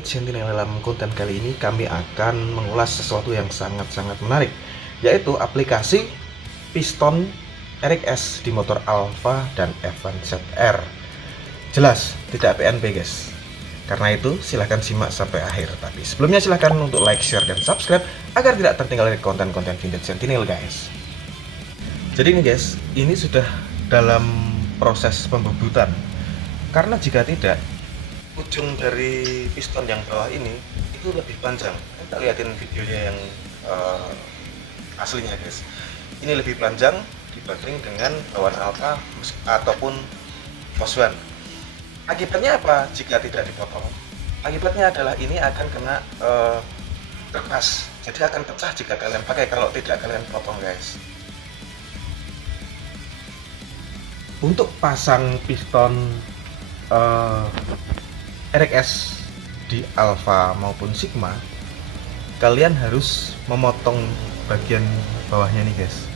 Vintage Sentinel. Dalam konten kali ini kami akan mengulas sesuatu yang sangat-sangat menarik, yaitu aplikasi piston RX di motor Alfa dan Evan ZR. Jelas tidak PNP guys. Karena itu silahkan simak sampai akhir. Tapi sebelumnya silahkan untuk like, share, dan subscribe agar tidak tertinggal dari konten-konten Vintage Sentinel guys. Jadi ini guys, ini sudah dalam proses pembebutan. Karena jika tidak, ujung dari piston yang bawah ini itu lebih panjang. Kita lihatin videonya yang aslinya guys. Ini lebih panjang dibanding dengan bawaan Alfa ataupun Poswan. Akibatnya apa jika tidak dipotong? Akibatnya adalah ini akan kena kertas, jadi akan pecah jika kalian pakai kalau tidak kalian potong guys. Untuk pasang piston RX di Alfa maupun Sigma, kalian harus memotong bagian bawahnya nih guys.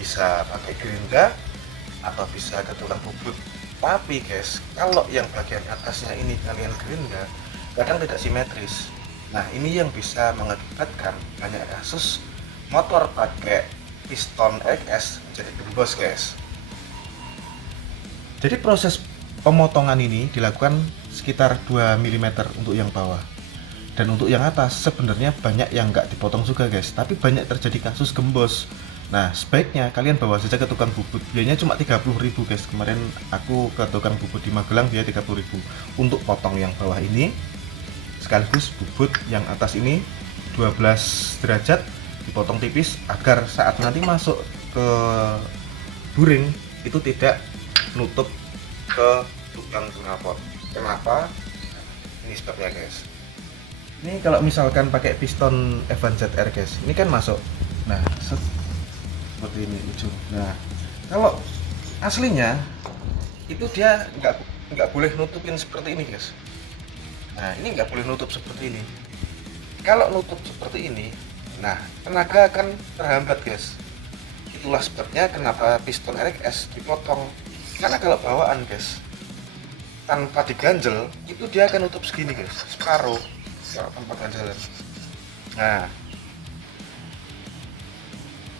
Bisa pakai gerinda atau bisa ke tukang bubut. Tapi guys, kalau yang bagian atasnya ini kalian gerinda, kadang tidak simetris. Nah, ini yang bisa mengakibatkan banyak kasus motor pakai piston RX menjadi gembos guys. Jadi proses pemotongan ini dilakukan sekitar 2 mm untuk yang bawah. Dan untuk yang atas sebenarnya banyak yang nggak dipotong juga guys, tapi banyak terjadi kasus gembos. Nah, sebaiknya kalian bawa saja ke tukang bubut. Biayanya cuma 30.000 guys. Kemarin aku ke tukang bubut di Magelang, dia 30.000 untuk potong yang bawah ini. Sekaligus bubut yang atas ini 12 derajat dipotong tipis agar saat nanti masuk ke buring itu tidak nutup ke lubang knalpot. Kenapa? Ini sebabnya guys. Ini kalau misalkan pakai piston Evan ZR guys, ini kan masuk. Nah, seperti ini ujung. Nah, kalau aslinya itu dia nggak boleh nutupin seperti ini guys. Nah, ini nggak boleh nutup seperti ini. Kalau nutup seperti ini, nah tenaga akan terhambat guys. Itulah sebabnya kenapa piston RX dipotong. Karena kalau bawaan guys, tanpa diganjel itu dia akan nutup segini guys, separuh tanpa ganjelan. Nah,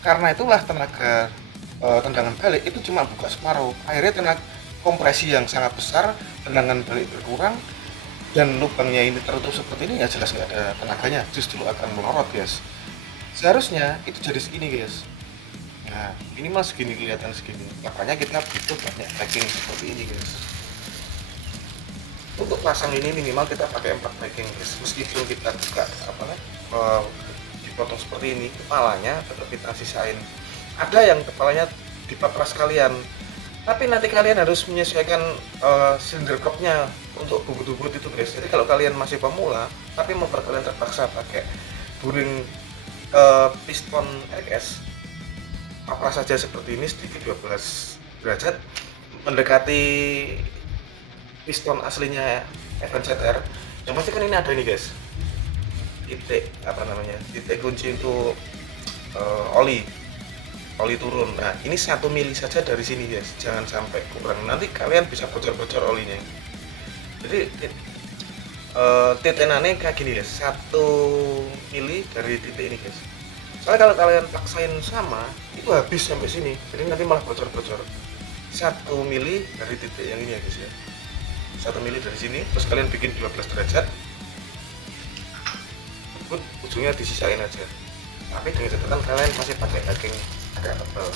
karena itulah tenaga tendangan balik itu cuma buka separuh. Akhirnya tenaga kompresi yang sangat besar, tendangan balik berkurang, dan lubangnya ini tertutup seperti ini, ya jelas nggak ada tenaganya, justru akan melorot guys. Seharusnya itu jadi segini guys. Nah, minimal segini, kelihatan segini. Makanya kita butuh banyak packing seperti ini guys. Untuk pasang ini minimal kita pakai 4 packing guys. Meskipun kita buka dipotong seperti ini, kepalanya tetap kita sisain. Ada yang kepalanya dipapras kalian, tapi nanti kalian harus menyesuaikan silinder kopnya untuk bubut-bubut itu guys. Jadi kalau kalian masih pemula tapi motor kalian terpaksa pakai buring piston RX, papras saja seperti ini sedikit 12 derajat mendekati piston aslinya Evan ZR. Yang pasti kan ini ada ini guys, titik titik kunci untuk oli turun. Nah, ini 1 mili saja dari sini guys, jangan sampai kurang, nanti kalian bisa bocor-bocor olinya. Jadi titenannya kayak gini guys, 1 mili dari titik ini guys. Soalnya kalau kalian paksain sama itu habis sampai sini, jadi nanti malah bocor-bocor. 1 mili dari titik yang ini ya guys ya, 1 mili dari sini, terus kalian bikin 12 derajat, ujungnya disisain aja. Tapi dengan catatan kalian masih pakai backing agak tebal,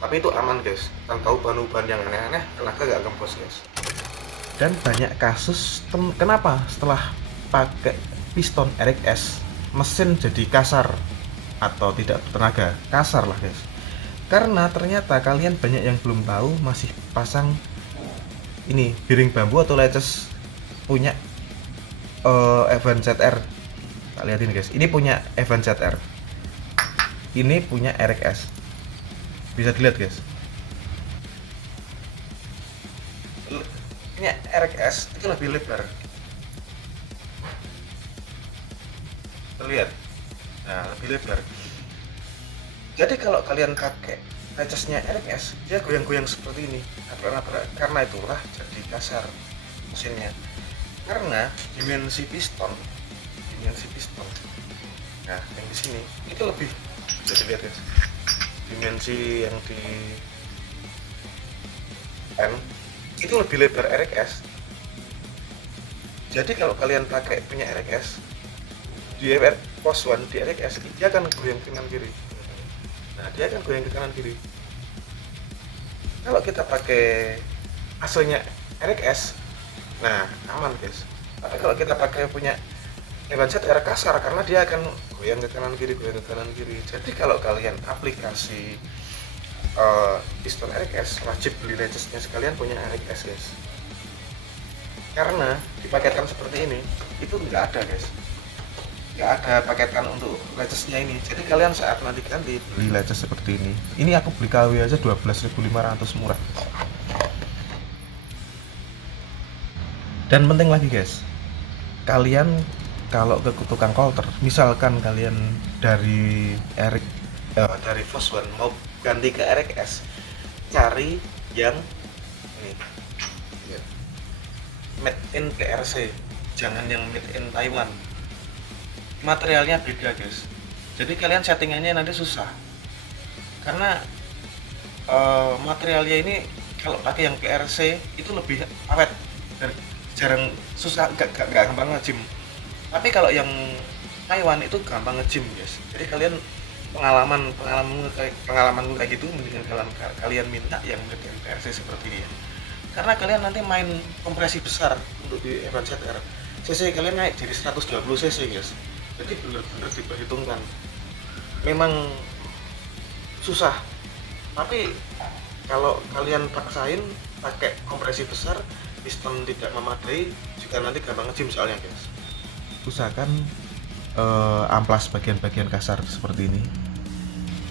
tapi itu aman guys. Tanpa uban-uban yang aneh-aneh, tenaga gak gembos guys. Dan banyak kasus kenapa setelah pakai piston RX mesin jadi kasar atau tidak bertenaga, kasar lah guys. Karena ternyata kalian banyak yang belum tahu masih pasang ini biring bambu atau leces punya Evan ZR. Tak lihatin guys, ini punya Evan ZR, ini punya RX. Bisa dilihat guys, ini RX itu lebih lebar, terlihat. Nah, lebih lebar. Jadi kalau kalian pakai lecesnya RX, dia goyang-goyang seperti ini. Karena itulah jadi kasar mesinnya. karena dimensi piston, nah yang di sini itu lebih bisa dilihat guys, dimensi yang di N itu lebih lebar RX. Jadi kalau kalian pakai punya RX di pos 1 di RX, dia akan goyang ke kanan kiri. Nah, dia akan goyang ke kanan kiri. Kalau kita pakai aslinya RX, nah aman guys. Tapi kalau kita pakai punya Evan ZR kasar, karena dia akan goyang ke kanan kiri, goyang ke kanan kiri. Jadi kalau kalian aplikasi piston RX, wajib beli latchesnya sekalian punya RX guys. Karena di paketan seperti ini itu nggak ada guys, nggak ada paketan untuk latchesnya ini. Jadi kalian saat nanti ganti beli latches seperti ini aku beli KW aja 12.500 murah. Dan penting lagi guys, kalian kalau ke tukang kolter, misalkan kalian dari dari Foswan mau ganti ke RX, cari yang ini made in PRC, jangan yang made in Taiwan. Materialnya beda guys, jadi kalian settingannya nanti susah karena materialnya ini kalau pakai yang PRC itu lebih awet dan jarang susah, gak gampang ngejim. Tapi kalau yang Taiwan itu gampang ngejim guys. Jadi kalian pengalaman kayak gitu, mendingan kalian minta yang made in PRC seperti ini ya. Karena kalian nanti main kompresi besar untuk di Evan ZR, cc kalian naik jadi 120 cc guys. Jadi benar-benar diperhitungkan. Memang susah, tapi kalau kalian paksain pakai kompresi besar, piston tidak memadai, juga nanti gampang ngejim soalnya guys. Usahakan amplas bagian-bagian kasar seperti ini,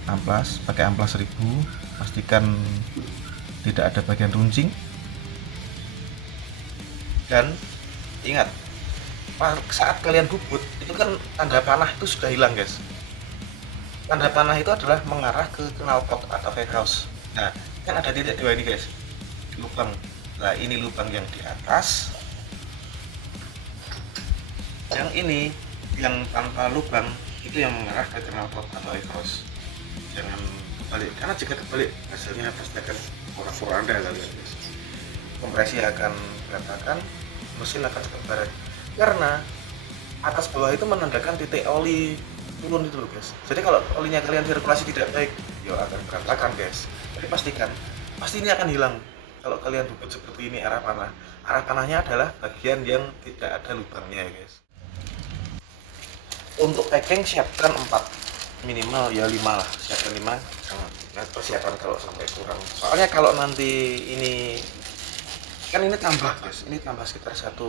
amplas pakai amplas 1000, pastikan tidak ada bagian runcing. Dan ingat, saat kalian bubut itu kan tanda panah itu sudah hilang guys. Tanda panah itu adalah mengarah ke knalpot atau V-house. Nah, kan ada titik dua ini guys, lubang. Nah, ini lubang yang di atas, yang ini yang tanpa lubang itu yang mengarah ke knalpot atau V-house. Jangan kebalik, karena jika kebalik hasilnya pasti akan porak-poranda kalian guys. Kompresi akan berantakan, mesin akan terbaret, karena atas bawah itu menandakan titik oli turun itu loh guys. Jadi kalau olinya kalian sirkulasi tidak baik, ya akan berantakan guys. Jadi pastikan, pasti ini akan hilang kalau kalian bubut seperti ini. Arah panahnya adalah bagian yang tidak ada lubangnya ya guys. Untuk packing siapkan 4, minimal ya 5 lah, siapkan 5. Jangan persiapan kalau sampai kurang, soalnya kalau nanti ini kan ini tambah guys, ini tambah sekitar 1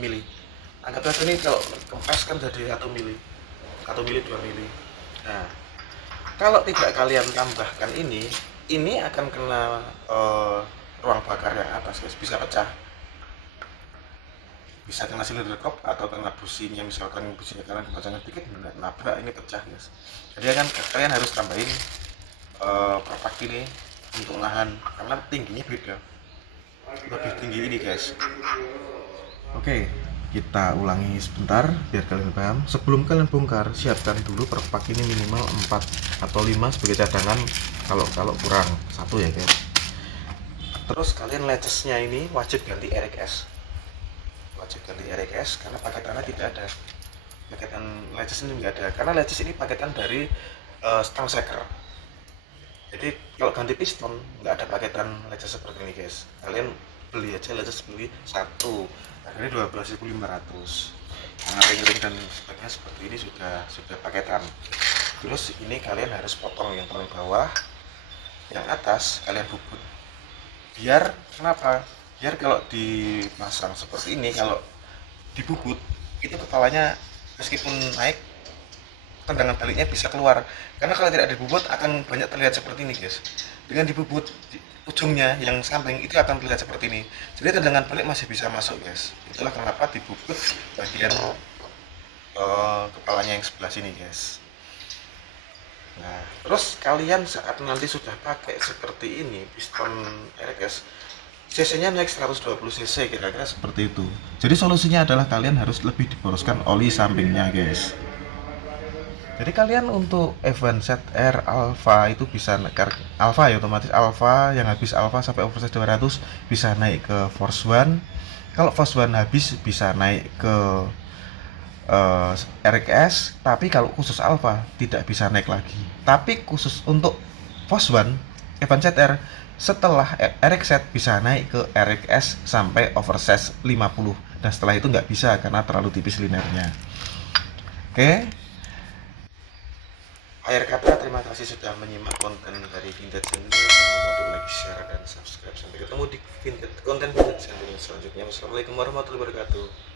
mili. Anggap aja ini kalau kempes kan jadi 1 mili, 2 mili. Nah, kalau tidak kalian tambahkan ini akan kena ruang bakar yang atas guys, bisa pecah, bisa kena silinder kop atau kena businya. Misalkan businya kalian kepanjangan dikit, nabrak, ini pecah guys. Jadi kan kalian harus tambahin perpak ini untuk nahan, karena tingginya beda, lebih tinggi ini guys. Oke, kita ulangi sebentar biar kalian paham. Sebelum kalian bongkar, siapkan dulu perpak ini minimal 4 atau 5 sebagai cadangan kalau kurang 1 ya guys. Terus kalian latchesnya ini wajib ganti RX, karena paketannya tidak ada. Paketan latches ini enggak ada, karena latches ini paketan dari stang shaker. Jadi kalau ganti piston nggak ada paketan latches seperti ini guys. Kalian beli aja latches, beli 1, harganya 12.500. Nah, ring-ring dan sebagainya seperti ini sudah paketan. Terus ini kalian harus potong yang paling bawah, yang atas kalian bubut. Biar kenapa? Biar kalau dipasang seperti ini, kalau dibubut itu kepalanya meskipun naik, tendangan baliknya bisa keluar. Karena kalau tidak dibubut akan banyak terlihat seperti ini guys. Dengan dibubut, ujungnya yang samping itu akan terlihat seperti ini. Jadi tendangan balik masih bisa masuk guys. Itulah kenapa dibubut bagian kepalanya yang sebelah sini guys. Nah, terus kalian saat nanti sudah pakai seperti ini piston RX, cc-nya naik 120 cc, kira-kira seperti itu. Jadi solusinya adalah kalian harus lebih diboroskan oli sampingnya guys. Jadi kalian untuk F1 ZR Alpha itu bisa Alpha ya, otomatis Alpha yang habis Alpha sampai oversize 200 bisa naik ke Force One. Kalau Force One habis bisa naik ke RX, tapi kalau khusus Alpha tidak bisa naik lagi. Tapi khusus untuk Force One F1 ZR setelah RX bisa naik ke RX sampai oversize 50, dan setelah itu nggak bisa karena terlalu tipis linernya. Oke, akhir kata terima kasih sudah menyimak konten dari Vintage Channel. Jangan lupa untuk like, share, dan subscribe. Sampai ketemu di konten Vintage Channel selanjutnya. Wassalamualaikum warahmatullahi wabarakatuh.